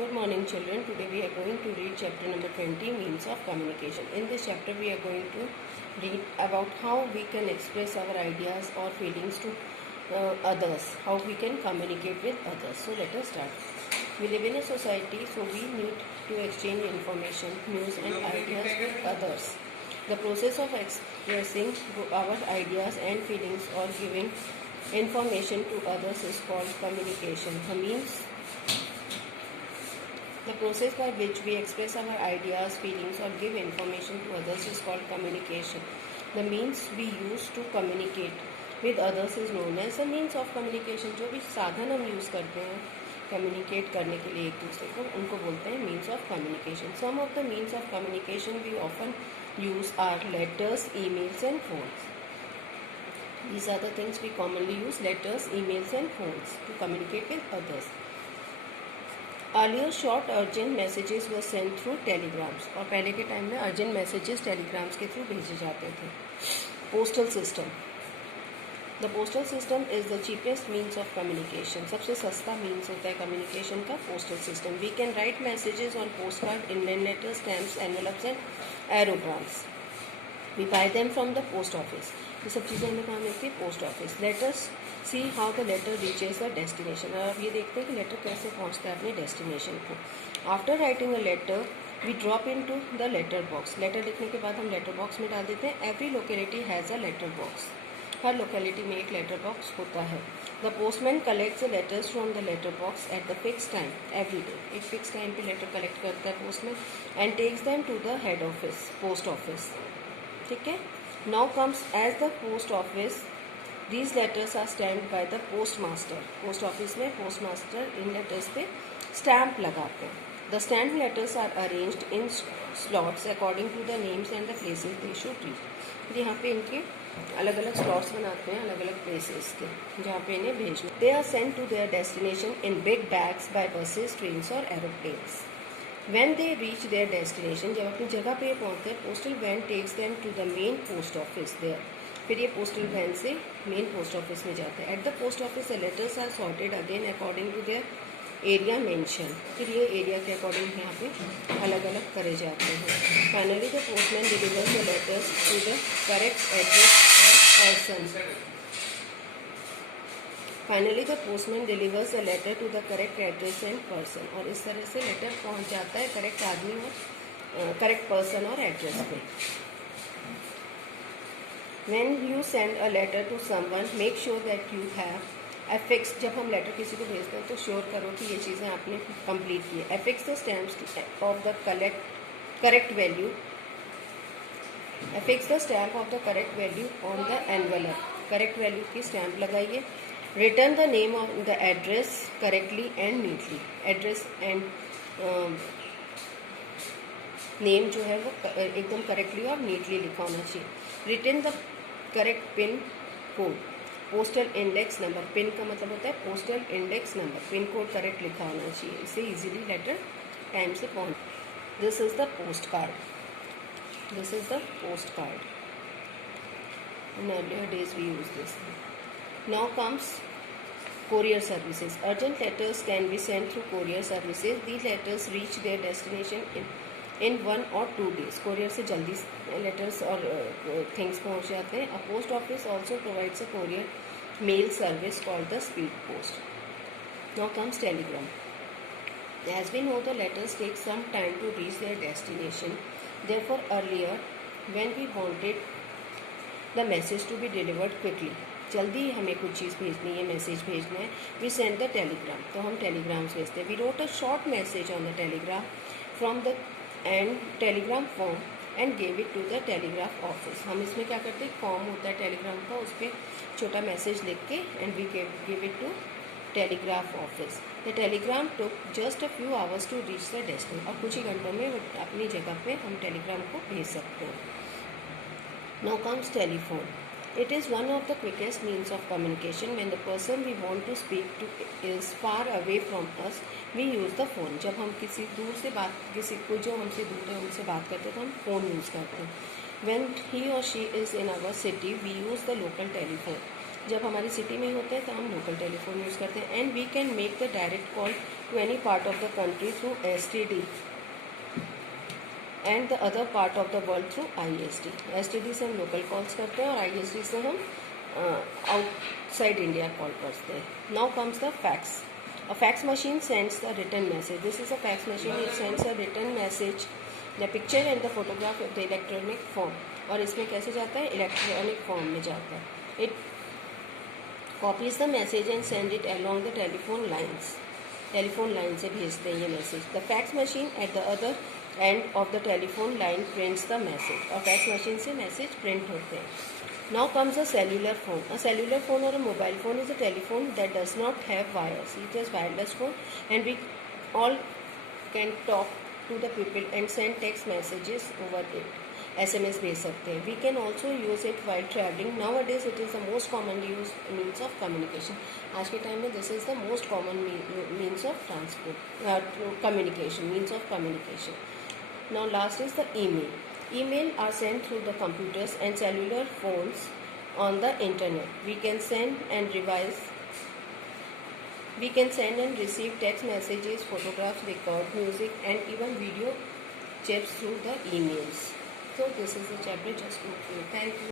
Good morning, children. Today we are going to read chapter number 20, Means of Communication. In this chapter we are going to read about how we can express our ideas or feelings to others, how we can communicate with others. So let us start. We live in a society, so we need to exchange information, news and ideas with others. The process of expressing our ideas and feelings or giving information to others is called communication. The process by which we express our ideas, feelings or give information to others is called communication. The means we use to communicate with others is known as a means of communication. जो भी साधन हम यूज़ करते हैं कम्युनिकेट करने के लिए एक दूसरे को, उनको बोलते हैं means of communication. Some of the means of communication we often use are letters, emails and phones. These are the things we commonly use: letters, emails and phones to communicate with others. Earlier short urgent messages were sent through telegrams. और पहले के time में urgent messages telegrams के through भेजे जाते थे. Postal system. The postal system is the cheapest means of communication. सबसे सस्ता मीन्स होता है कम्युनिकेशन का postal system. We can write messages on post card, Indian letters, stamps, envelopes and aerograms. We buy them from the post office. ये सब चीज़ें हमें कहाँ मिलती है? Post office. Letters see how the letter reaches the destination. और अब ये देखते हैं कि लेटर कैसे पहुंचता है अपने डेस्टिनेशन को. After writing a letter we drop into the letter box. Letter लिखने के बाद हम लेटर बॉक्स में डाल देते हैं. Every locality has a letter box. हर लोकेलिटी में एक लेटर बॉक्स होता है. The postman collects the letters from the letter box at the fix time every day. एक फिक्स टाइम पे लेटर कलेक्ट करता है postman and takes them to the head office, post office. ठीक है. Now comes as the post office. These letters are stamped by the postmaster. Post office में पोस्टमास्टर इन लेटर्स पे स्टैम्प लगाते हैं. The stamped letters are arranged in slots according to the names and the places they should reach. यहाँ पे इनके अलग अलग स्लॉट्स बनाते हैं अलग अलग प्लेसेस के जहाँ पे इन्हें भेजना. They are sent to their destination in big bags by buses, trains or aeroplanes. When they reach their destination, जब अपनी जगह पे पहुँचते हैं, postal van takes them to the main post office there. फिर ये पोस्टल वैन से main post office में जाते हैं. At the post office the letters are sorted again according to their area mention. फिर ये एरिया के अकॉर्डिंग यहाँ पे अलग अलग करे जाते हैं. Finally the postman delivers the letters to the correct address और person. Finally the postman delivers the letter to the correct address and person. और इस तरह से लेटर पहुँच जाता है करेक्ट आदमी और करेक्ट पर्सन और एड्रेस पे. When you send a letter to someone, make sure that you have affixed. जब हम लेटर किसी को भेजते हैं तो श्योर करो कि ये चीज़ें आपने कंप्लीट की है. Affix the stamps of the correct value. Affix the stamp of the correct value on the envelope. Correct value की स्टैम्प लगाइए. Return the name of the address correctly and neatly. Address and name जो है वो एकदम करेक्टली और नीटली लिखा होना चाहिए. Return the correct pin code. Postal index number. Pin का मतलब होता है postal index number. Pin code correct लिखा होना चाहिए. इससे इजीली लेटर टाइम से पहुंच. This is the post card. This is the post card. In earlier days we use this. Now comes courier services. Urgent letters can be sent through courier services. These letters reach their destination in 1 or 2 days. courier से जल्दी letters और things पहुँच जाते हैं. A post office also provides a courier mail service called the speed post. Now comes telegram. As we know, the letters take some time to reach their destination. Therefore, earlier when we wanted the message to be delivered quickly, जल्दी हमें कुछ चीज़ भेजनी है, मैसेज भेजना है, we send the Telegram. तो हम telegrams भेजते हैं. We wrote a short message on the telegram from the and telegram form and gave it to the telegraph office. हम इसमें क्या करते हैं, फॉर्म होता है टेलीग्राम का, उस पर छोटा मैसेज लिख के and we give it to telegraph office. The telegram took just a few hours to reach the destination. और कुछ ही घंटों में अपनी जगह पे हम टेलीग्राम को भेज सकते हैं. Now comes telephone. It is one of the quickest means of communication. When the person we want to speak to is far away from us, we use the phone. जब हम किसी को जो हमसे दूर है उनसे बात करते हैं तो हम फ़ोन यूज़ करते हैं. When he or she is in our city, we use the local telephone. जब हमारी सिटी में होते हैं तो हम लोकल टेलीफोन यूज़ करते हैं. And we can make the direct call to any part of the country through STD and the other part of the world through ISD. STD से हम लोकल कॉल्स करते हैं और ISD से हम आउटसाइड इंडिया कॉल करते हैं. Now comes the fax. A fax machine sends the written message. This is a fax machine. It sends a written message, the picture and the photograph of the electronic form. और इसमें कैसे जाता है? Electronic form में जाता है. It copies the message and send it along the telephone lines. Telephone line से भेजते हैं ये message. The fax machine at the other end of the telephone line prints the message. और फैक्स मशीन से message print होते हैं. Now comes a cellular phone. A cellular phone or a mobile phone is a telephone that does not have wires. It is wireless phone and we all can talk to the people and send text messages over it. SMS भेज सकते हैं. We can also use it while traveling. Nowadays it is the most commonly used means of communication. आज के time में this is the most common means of transport, communication, means of communication. Now last is the email. Email are sent through the computers and cellular phones on the internet. We can send and receive text messages, photographs, record music and even video chips through the emails. So this is the chapter. Just go through it. Thank you.